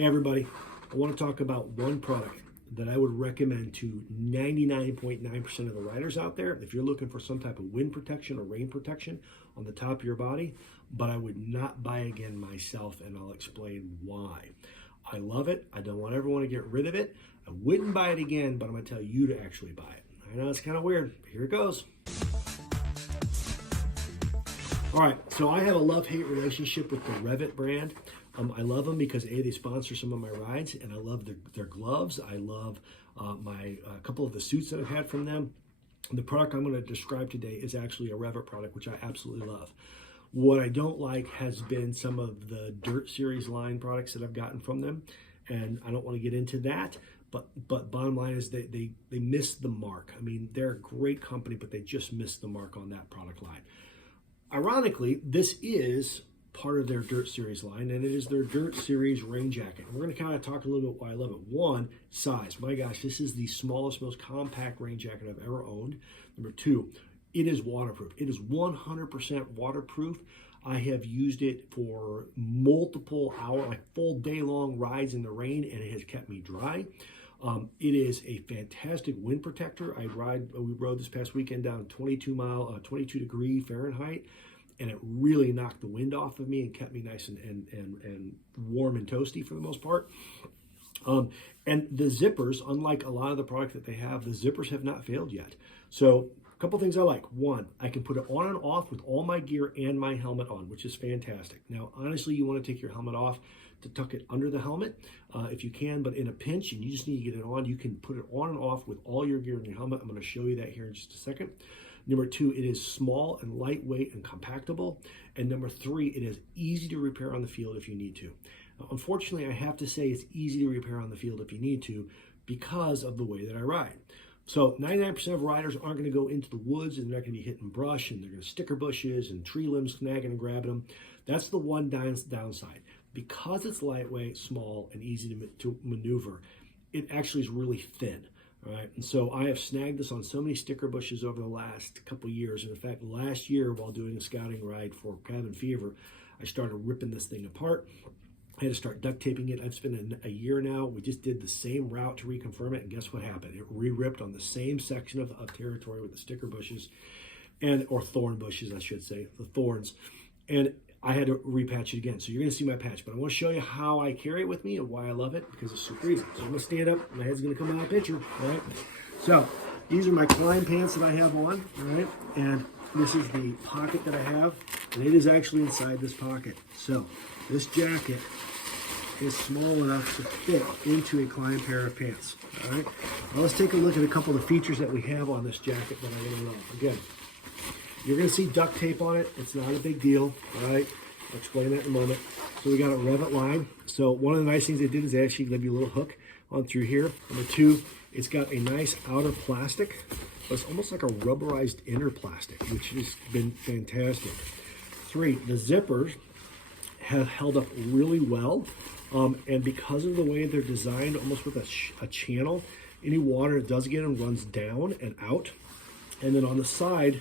Hey everybody, I want to talk about one product that I would recommend to 99.9% of the riders out there if you're looking for some type of wind protection or rain protection on the top of your body, but I would not buy again myself, and I'll explain why. I love it. I don't want everyone to get rid of it. I wouldn't buy it again, but I'm going to tell you to actually buy it. I know it's kind of weird. Here it goes. All right, so I have a love-hate relationship with the Revit brand. I love them because A, they sponsor some of my rides, and I love their gloves. I love a couple of the suits that I've had from them. The product I'm going to describe today is actually a Revit product, which I absolutely love. What I don't like has been some of the Dirt Series line products that I've gotten from them, and I don't want to get into that. But bottom line is they missed the mark. I mean, they're a great company, but they just missed the mark on that product line. Ironically, this is part of their Dirt Series line, and it is their Dirt Series Rain Jacket. And we're going to kind of talk a little bit why I love it. One, size. My gosh, this is the smallest, most compact rain jacket I've ever owned. Number two, it is waterproof. It is 100% waterproof. I have used it for multiple hour, like full day long rides in the rain, and it has kept me dry. It is a fantastic wind protector. We rode this past weekend down 22 degree Fahrenheit, and it really knocked the wind off of me and kept me nice and warm and toasty for the most part. And the zippers, unlike a lot of the product that they have, the zippers have not failed yet. So a couple things I like. One, I can put it on and off with all my gear and my helmet on, which is fantastic. Now, honestly, you want to take your helmet off to tuck it under the helmet if you can, but in a pinch and you just need to get it on, you can put it on and off with all your gear and your helmet. I'm going to show you that here in just a second. Number two, it is small and lightweight and compactable. And number three, it is easy to repair on the field if you need to. Now, unfortunately, I have to say it's easy to repair on the field if you need to because of the way that I ride. So 99% of riders aren't going to go into the woods, and they're not going to be hitting brush, and they're going to sticker bushes and tree limbs snagging and grabbing them. That's the one downside. Because it's lightweight, small, and easy to maneuver, it actually is really thin. All right, and so I have snagged this on so many sticker bushes over the last couple of years. And in fact, last year while doing a scouting ride for Cabin Fever, I started ripping this thing apart. I had to start duct taping it. I've spent a year now. We just did the same route to reconfirm it, and guess what happened? It re-ripped on the same section of territory with the sticker bushes, or thorn bushes, I should say, the thorns. And I had to repatch it again. So you're going to see my patch, but I want to show you how I carry it with me and why I love it, because it's super easy. So I'm going to stand up. My head's going to come out of the picture. All right. So these are my climb pants that I have on. All right. And this is the pocket that I have, and it is actually inside this pocket. So this jacket is small enough to fit into a climb pair of pants. All right. Now let's take a look at a couple of the features that we have on this jacket that I really love. Again, you're going to see duct tape on it. It's not a big deal, all right? I'll explain that in a moment. So we got a Revit line. So one of the nice things they did is they actually give you a little hook on through here. Number two, it's got a nice outer plastic, but it's almost like a rubberized inner plastic, which has been fantastic. Three, the zippers have held up really well, and because of the way they're designed, almost with a channel, any water that does get in runs down and out. And then on the side,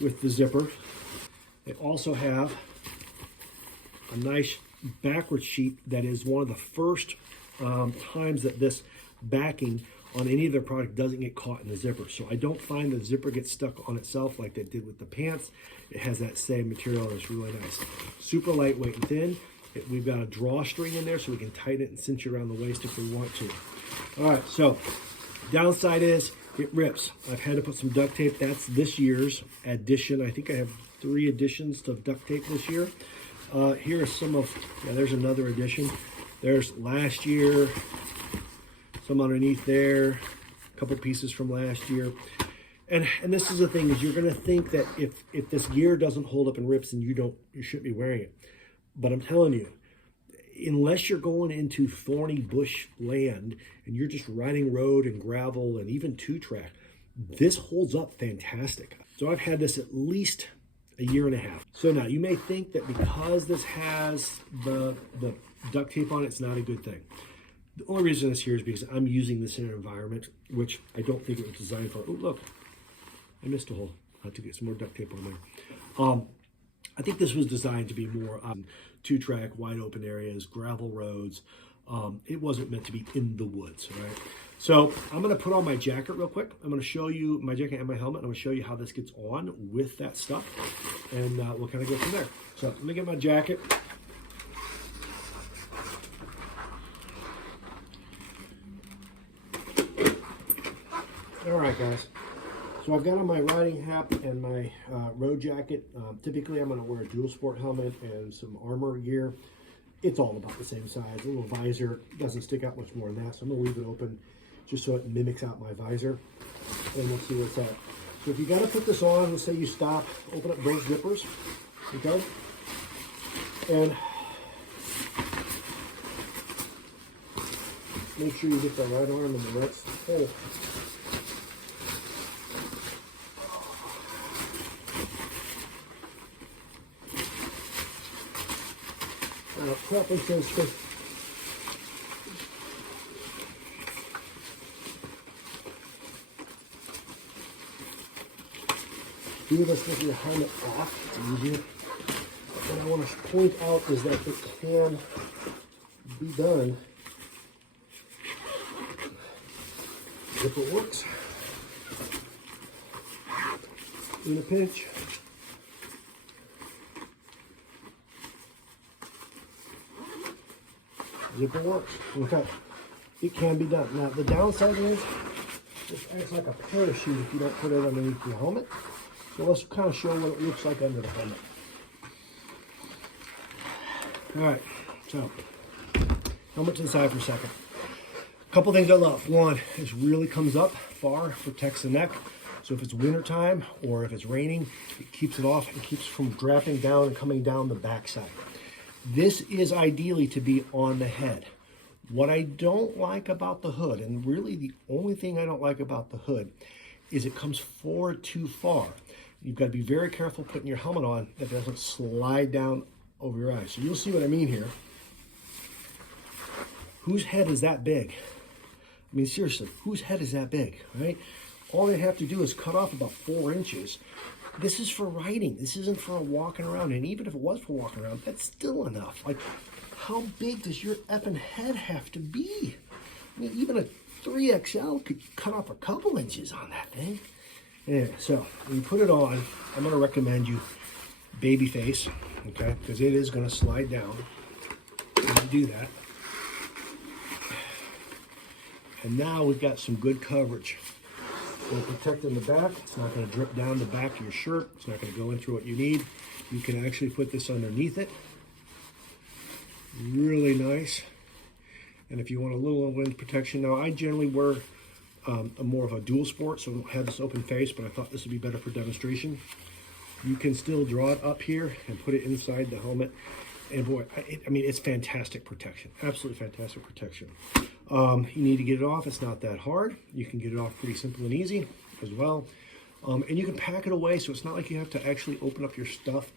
with the zipper, they also have a nice backward sheet that is one of the first times that this backing on any of their product doesn't get caught in the zipper. So I don't find the zipper gets stuck on itself like they did with the pants. It has that same material, and it's really nice. Super lightweight and thin. We've got a drawstring in there so we can tighten it and cinch it around the waist if we want to. All right, so downside is it rips. I've had to put some duct tape. That's this year's addition. I think I have 3 additions to duct tape this year. Here are some of, there's another addition. There's last year, some underneath there, a couple pieces from last year. And this is the thing, is you're gonna think that if this gear doesn't hold up and rips, then you shouldn't be wearing it. But I'm telling you, unless you're going into thorny bush land and you're just riding road and gravel and even 2-track, this holds up fantastic. So I've had this at least a year and a half. So now you may think that because this has the duct tape on it, it's not a good thing. The only reason it's here is because I'm using this in an environment which I don't think it was designed for. Oh, look, I missed a hole. I have to get some more duct tape on there. I think this was designed to be more 2-track, wide open areas, gravel roads, It wasn't meant to be in the woods, all right? So I'm gonna put on my jacket real quick. I'm gonna show you my jacket and my helmet. I'm gonna show you how this gets on with that stuff, and we'll kind of go from there. So let me get my jacket. All right, guys. So I've got on my riding hat and my road jacket. Typically, I'm going to wear a dual sport helmet and some armor gear. It's all about the same size. A little visor doesn't stick out much more than that, so I'm going to leave it open just so it mimics out my visor. And we'll see what's at. So if you got to put this on, let's say you stop, open up both zippers, okay? And make sure you get the right arm in the right hole. Properly transfer. Do this with your helmet off, it's easier. What I want to point out is that it can be done if it works. In a pinch. If it works, okay, it can be done. Now the downside is, this acts like a parachute if you don't put it underneath your helmet. So let's kind of show what it looks like under the helmet. All right, so helmet to the side for a second. A couple things I love. One, this really comes up far, protects the neck. So if it's winter time or if it's raining, it keeps it off and keeps from dropping down and coming down the backside. This is ideally to be on the head. What I don't like about the hood, and really the only thing I don't like about the hood, is it comes forward too far. You've got to be very careful putting your helmet on that it doesn't slide down over your eyes. So you'll see what I mean here. Whose head is that big? I mean, seriously, whose head is that big, right? All they have to do is cut off about 4 inches. This is for riding. This isn't for walking around. And even if it was for walking around, that's still enough. Like, how big does your effing head have to be? I mean, even a 3XL could cut off a couple inches on that thing. Anyway, so when you put it on, I'm going to recommend you baby face, okay? Because it is going to slide down when you do that. And now we've got some good coverage. It'll protect in the back. It's not going to drip down the back of your shirt. It's not going to go in through what you need. You can actually put this underneath it. Really nice. And if you want a little wind protection, now I generally wear a more of a dual sport, so I don't have this open face, but I thought this would be better for demonstration. You can still draw it up here and put it inside the helmet. And boy, I mean, it's fantastic protection. Absolutely fantastic protection. You need to get it off. It's not that hard. You can get it off pretty simple and easy as well. And you can pack it away, so it's not like you have to actually open up your stuff.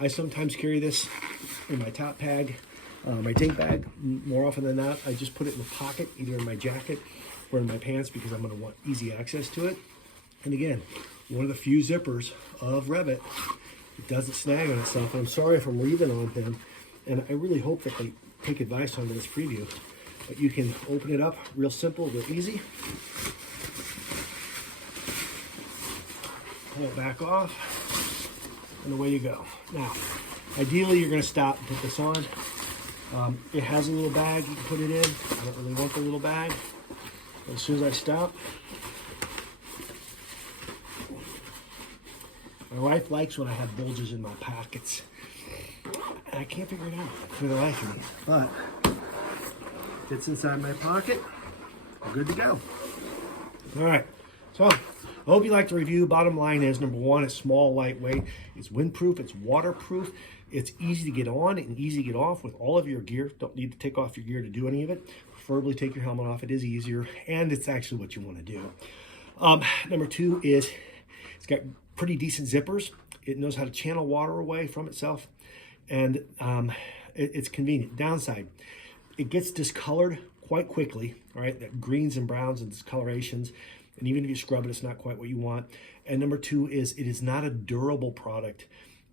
I sometimes carry this in my top bag, my tank bag. More often than not, I just put it in the pocket, either in my jacket or in my pants, because I'm going to want easy access to it. And again, one of the few zippers of Revit, it doesn't snag on itself. And I'm sorry if I'm leaving on them, and I really hope that they take advice on this preview. But you can open it up real simple, real easy. Pull it back off, and away you go. Now, ideally, you're going to stop and put this on. It has a little bag you can put it in. I don't really want the little bag. But as soon as I stop, my wife likes when I have bulges in my pockets. I can't figure it out for the life of me, but fits inside my pocket. We're good to go. All right, so I hope you liked the review. Bottom line is, number one, it's small, lightweight, it's windproof, it's waterproof, it's easy to get on and easy to get off with all of your gear. Don't need to take off your gear to do any of it. Preferably take your helmet off. It is easier, and it's actually what you want to do. Number two is it's got pretty decent zippers. It knows how to channel water away from itself, and it's convenient. Downside, it gets discolored quite quickly, right? That greens and browns and discolorations, and even if you scrub it, it's not quite what you want. And number two is it is not a durable product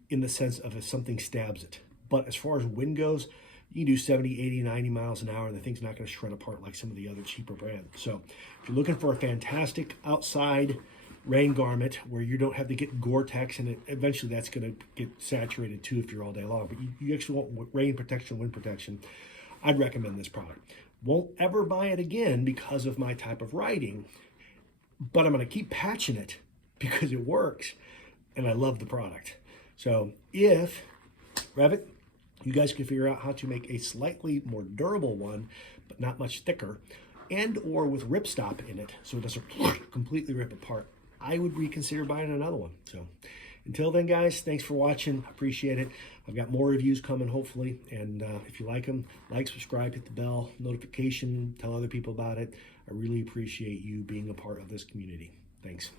in the sense of if something stabs it. But as far as wind goes, you can do 70, 80, 90 miles an hour, and the thing's not going to shred apart like some of the other cheaper brands. So if you're looking for a fantastic outside rain garment where you don't have to get Gore-Tex, and eventually that's going to get saturated too if you're all day long, but you actually want rain protection, wind protection, I'd recommend this product. Won't ever buy it again because of my type of riding, but I'm going to keep patching it because it works, and I love the product. So if, Revit, you guys can figure out how to make a slightly more durable one, but not much thicker, and or with ripstop in it, so it doesn't completely rip apart, I would reconsider buying another one. So until then, guys, thanks for watching. Appreciate it. I've got more reviews coming, hopefully. And if you like them, like, subscribe, hit the bell, notification, tell other people about it. I really appreciate you being a part of this community. Thanks.